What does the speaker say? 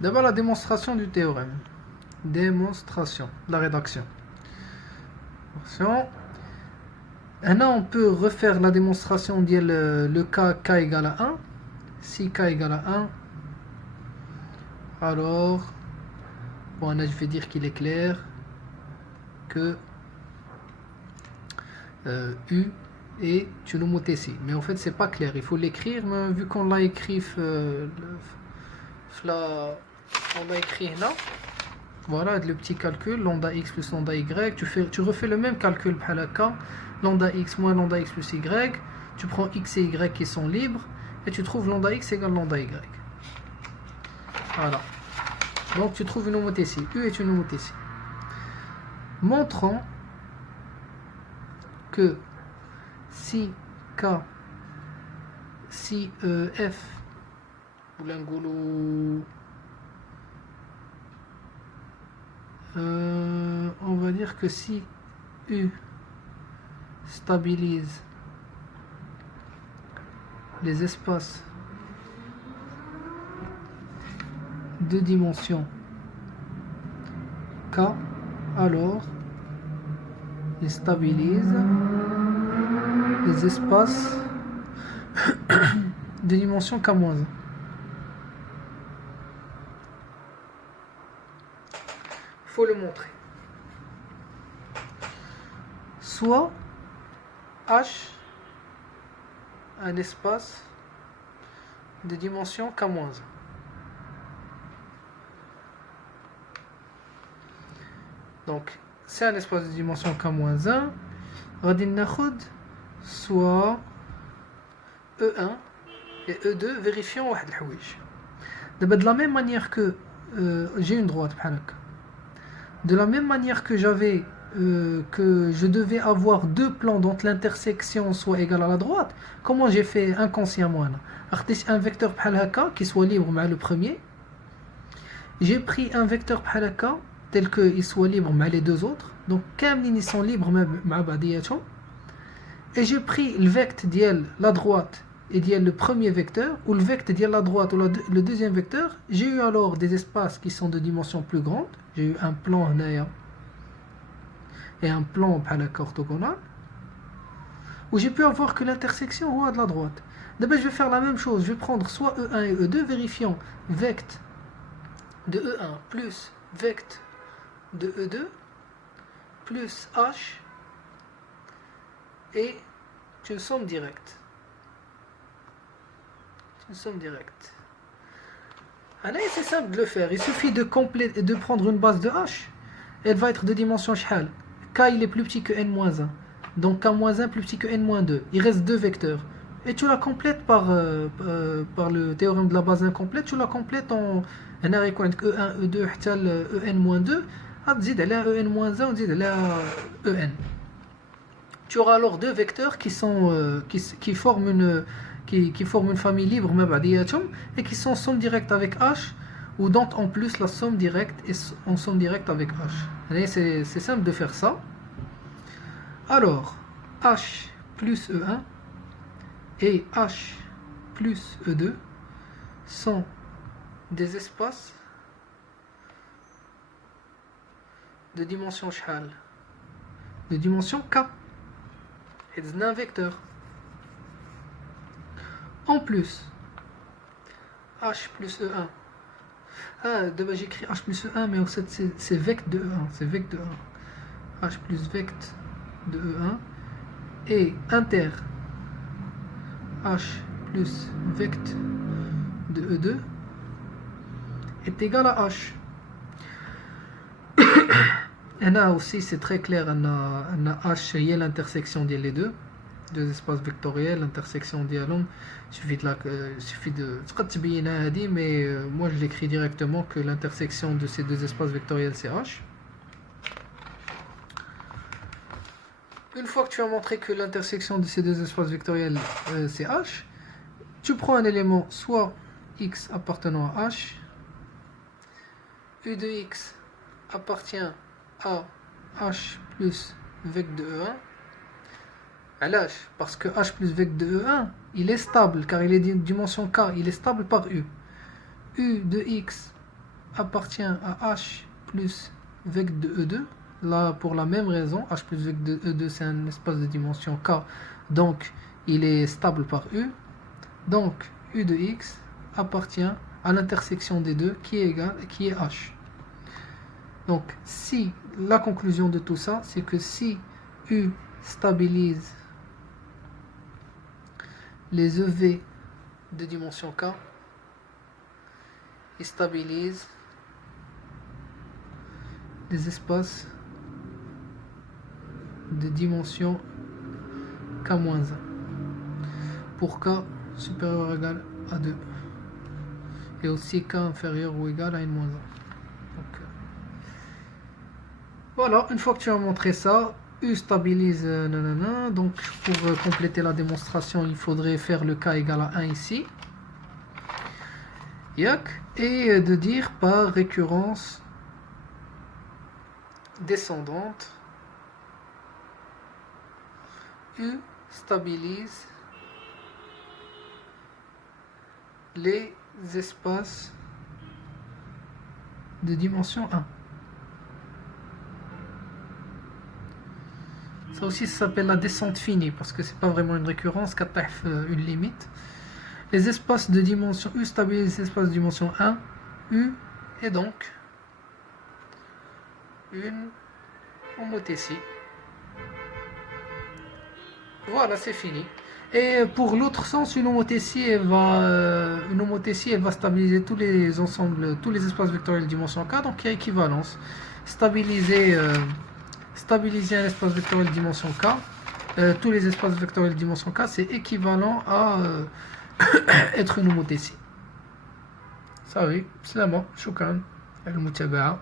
D'abord la démonstration du théorème. Démonstration, la rédaction. Maintenant, on peut refaire la démonstration le cas k égale à 1. Si k égale à 1, alors, bon, là je vais dire qu'il est clair que U est une homothétie. Mais en fait, c'est pas clair. Il faut l'écrire, mais vu qu'on l'a écrit, on l'a écrit là. Voilà, le petit calcul, lambda x plus lambda y, tu refais le même calcul pour la k, lambda x moins lambda x plus y, tu prends x et y qui sont libres, et tu trouves lambda x égale lambda y. Voilà. Donc tu trouves une homothétie. U est une homothétie. Montrons que si k, si f, ou l'angolo, on va dire que si U stabilise les espaces de dimension K, alors il stabilise les espaces de dimension K-1. Il faut le montrer. Soit H un espace de dimension K-1. Donc, c'est un espace de dimension K-1. غادي ناخد soit E1 et E2 vérifions واحد الحوايج. دابا de la même manière que j'ai une droite بحال هكا. De la même manière que que je devais avoir deux plans dont l'intersection soit égale à la droite, comment j'ai fait inconsciemment là? Un vecteur بحال هكا qui soit libre مع le premier. J'ai pris un vecteur بحال هكا tel qu'il soit libre مع les deux autres. Donc كاملين ils sont libres مع بعضياتهم. Et j'ai pris le vecteur ديال la droite et ديال le premier vecteur, ou le vecteur ديال la droite ou le deuxième vecteur. J'ai eu alors des espaces qui sont de dimension plus grande. J'ai eu un plan هنايا et un plan بحال هكا orthogonal, où j'ai pu avoir que l'intersection de la droite. D'abord je vais faire la même chose, je vais prendre soit E1 et E2, vérifiant vecteur de E1 plus vecteur de E2 plus H et une somme directe. Une somme directe. Alors c'est simple de le faire, il suffit de prendre une base de H, elle va être de dimension شحال. K il est plus petit que n-1, donc K-1 plus petit que n-2, il reste deux vecteurs. Et tu la complètes par le théorème de la base incomplète, tu la complètes en E1, E2 حتى En-2, تزيد على En-1 وتزيد على En. Tu auras alors deux vecteurs qui forment une famille libre et qui sont en somme directe avec H, ou dont en plus la somme directe est en somme directe avec H. C'est simple de faire ça. Alors, H plus E1 et H plus E2 sont des espaces de dimension شحال, de dimension K. Et c'est un vecteur. En plus, H plus E1. Ah, d'abord j'écris H plus E1, mais en fait c'est vecteur de E1. C'est vecteur de E1. H plus vecteur de E1 et inter H plus vecteur de E2 est égal à H. Et là aussi c'est très clair, on a H et l'intersection des deux espaces vectoriels, l'intersection dialogue. Il suffit de mais moi je l'écris directement que l'intersection de ces deux espaces vectoriels c'est H. Une fois que tu as montré que l'intersection de ces deux espaces vectoriels c'est H, tu prends un élément soit x appartenant à H, U de x appartient à H plus vecteur de E1. علاش parce que H plus vecteur de E1 il est stable car il est de dimension K, il est stable par U. U de x appartient à H plus vec de E2. Là, pour la même raison, H plus vec de E2, c'est un espace de dimension K. Donc, il est stable par U. Donc, U de X appartient à l'intersection des deux qui est H. Donc, si la conclusion de tout ça, c'est que si U stabilise les EV de dimension K, il stabilise les espaces de dimension K-1 pour K supérieur ou égal à 2 et aussi K inférieur ou égal à N-1. Donc, voilà, une fois que tu as montré ça, U stabilise nanana. Donc pour compléter la démonstration, il faudrait faire le K égal à 1 ici. Et de dire par récurrence descendante, U stabilise les espaces de dimension 1. Ça aussi, ça s'appelle la descente finie, parce que c'est pas vraiment une récurrence, une limite. Les espaces de dimension U stabilisent les espaces de dimension 1, U est donc une homothétie. Voilà, c'est fini. Et pour l'autre sens, une homothétie, elle va stabiliser tous les ensembles, tous les espaces vectoriels de dimension K, donc il y a équivalence. Stabiliser un espace vectoriel de dimension K, tous les espaces vectoriels de dimension K, c'est équivalent à être une homothétie. Ça oui, c'est bon, shukran, al-mutabaa.